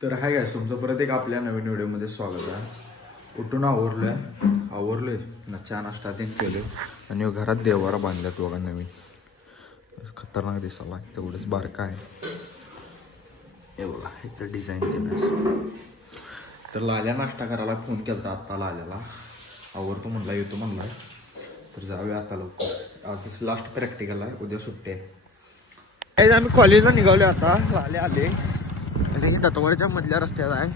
तर hi guys, तुमचं परत एक आपल्या नवीन व्हिडिओमध्ये स्वागत आहे। उठून आवरलोय ना, चहा नाश्ता ते केले आणि घरात देवारा बांधल्यात बघा नवीन। खतरनाक दिसायला तेवढंच बारका आहे हे बघा, इथं डिझाईन केलं। तर लाल्या नाश्ता करायला फोन केला आता, लाल्याला आवरतो म्हणला, येतो म्हणला। तर जाऊया आता लवकर, आज लास्ट प्रॅक्टिकल आहे, उद्या सुट्टी आहे। आम्ही कॉलेजला निघालो आता, लाले आले आणि दत्तवाडीच्या मधल्या रस्त्यात आहे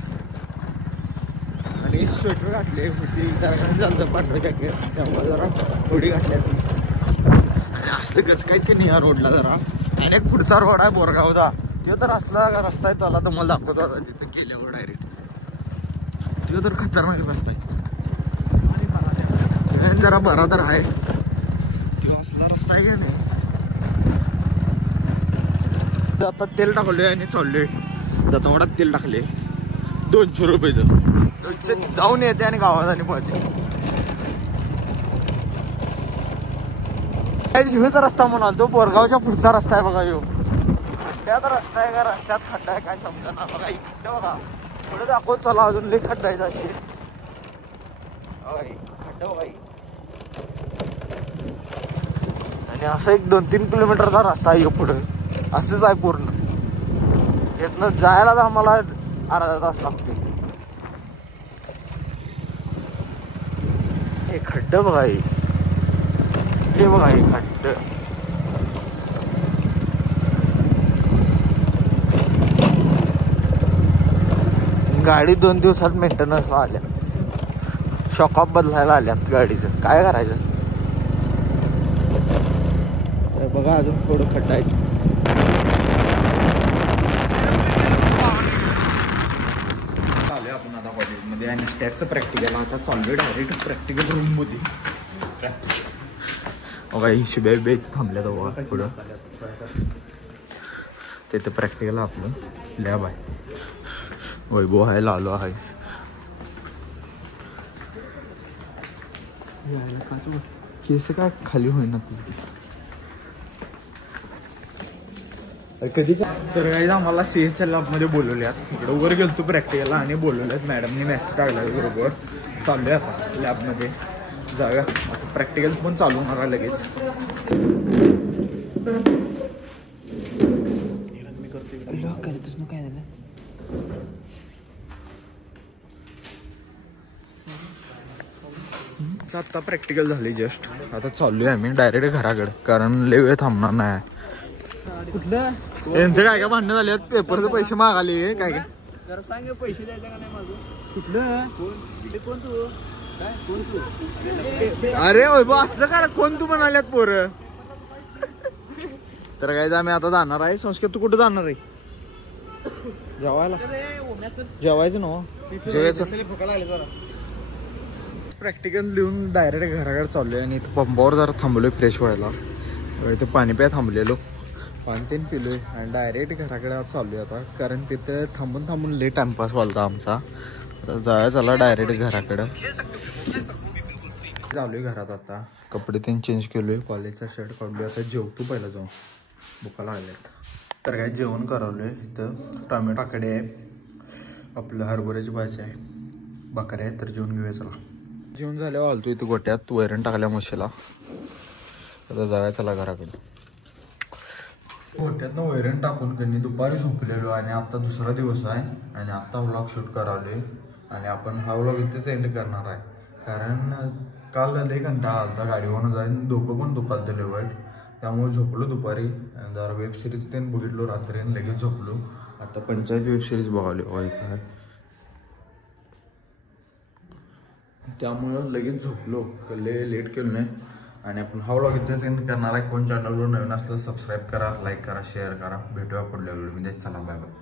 आणि स्वेटर घातले होती, जरा झालं पांढरं जॅकेट, त्यामुळे जरा थोडी घातली आणि असलं गच काही ते नाही या रोडला जरा। आणि एक पुढचा रोड आहे बोरगावचा, तो तर असला रस्ता आहे, त्याला तुम्हाला दाखवतो आता तिथे गेल्यावर डायरेक्ट। तो तर खतरनाक रस्ता आहे, जरा बरा तर आहे, तो असला रस्ता आहे का नाही। आता तेल टाकलोय आणि चाललोय दत्तवाडात, तेल टाकले 200 रुपयाचं, जाऊन येते आणि गावात आणि पळते। शिवचा रस्ता म्हणाल तो, बोरगावच्या पुढचा रस्ता आहे बघा, यो खड्ड्याचा रस्ता आहे का, रस्त्यात खड्डा आहे काय समजा ना बघा। खड्डा बघा पुढे दाखवत चला, अजून लई खड्डा आहे असे खड्डा बघा। आणि असं एक 2-3 किलोमीटरचा रस्ता आहे पुढे, असंच आहे पूर्ण। इथनं जायला आम्हाला अर्धा तास लागतो। हे खड्ड बघा, हे बघा, हे खड्ड गाडी 2 दिवसात मेंटेनन्स आल्या, शॉकअप बदलायला आल्यात गाडीचं, काय करायचं बघा। अजून थोडं खड्डा आहे, आपण आता कॉलेजमध्ये आणि त्याचं प्रॅक्टिकल आता चालू डायरेक्ट प्रॅक्टिकल रूम मध्ये। बघा ही शिब्या बिब्या इथे थांबल्या बघा पुढं, तिथे प्रॅक्टिकल आपलं लॅब आहे, वैभव आहे, लालो आहे। केस काय खाली होईना तुझी कधी। तर काही आम्हाला सीएच्या लॅबमध्ये बोलवल्यात, इकडं वर गेलो तू प्रॅक्टिकलला आणि बोलवल्यात मॅडमनी, मेसेज टाकला बरोबर। चाललोय आता लॅबमध्ये, जाऊया आता, प्रॅक्टिकल पण चालू होणार आहे लगेच। आता प्रॅक्टिकल झाली जस्ट, आता चाललोय आम्ही डायरेक्ट घराकडे, कारण लय वेळ थांबणार नाही। कुठलं यांचं काय काय भांडणं झाले, पेपरचे पैसे मागाले काय काय, जरा सांग पैसे द्यायचे का नाही माझं। कुठलं कोण तू, काय कोण तू, अरे वैभव असलं का, कोण तू म्हणाल्यात पोरं। तर काय आम्ही आता जाणार आहे संस्कृत, तू कुठं जाणार आहे जेवायला, जेवायचं ना, जेवायचं। प्रॅक्टिकल लिहून डायरेक्ट घराकडे चाललोय आणि इथं पंपावर जरा थांबलोय फ्रेश व्हायला, इथं पाणी प्या थांबलेलो, पाणी तेन पिलोय आणि डायरेक्ट घराकडे चाललोय आता, कारण तिथं थांबून थांबून लई टाइमपास व्हालता आमचा। आता जायला चला डायरेक्ट घराकडं, चाललोय घरात आता, कपडे तेन चेंज केलोय, कॉलेजचा शर्ट काढलोय, आता जेवतो पहिला जाऊन, भुका लागल्यात। तर काय जेवण करावलोय, इथं टोमॅटो काकडे आहे, आपलं हरभऱ्याची भाजी आहे, भाकरी आहे, तर जेवण घेऊया चला। जेवण झाल्यावर आलतो इथं गोट्यात वैरण टाकल्या म्हशीला, आता जाऊया चला घराकडे। गोट्यातनं वैरण टाकून कधी दुपारी झोपलेलो आणि आता दुसरा दिवस आहे आणि आता व्लॉग शूट करावलोय आणि आपण हा व्लॉग इथेच एंड करणार आहे, कारण काल लई कंटाळा आलता, गाडीवरून जाईन डोकं पण दुखालतं लई वाईट, त्यामुळे झोपलो दुपारी आणि जरा वेब सिरीज तेन बघितलो रात्री आणि लगेच झोपलो। आता पंचायत वेब सिरीज बघावली काय, त्यामुळं लगेच झोपलो, लई लेट केलं नाही आणि आपण हा व्लॉग इथेच एंड करणार आहे। कोण चॅनलवर नवीन असलं सबस्क्राईब करा, लाईक करा, शेअर करा, भेटूया पुढल्या व्हिडिओमध्ये, चला बाय बाय।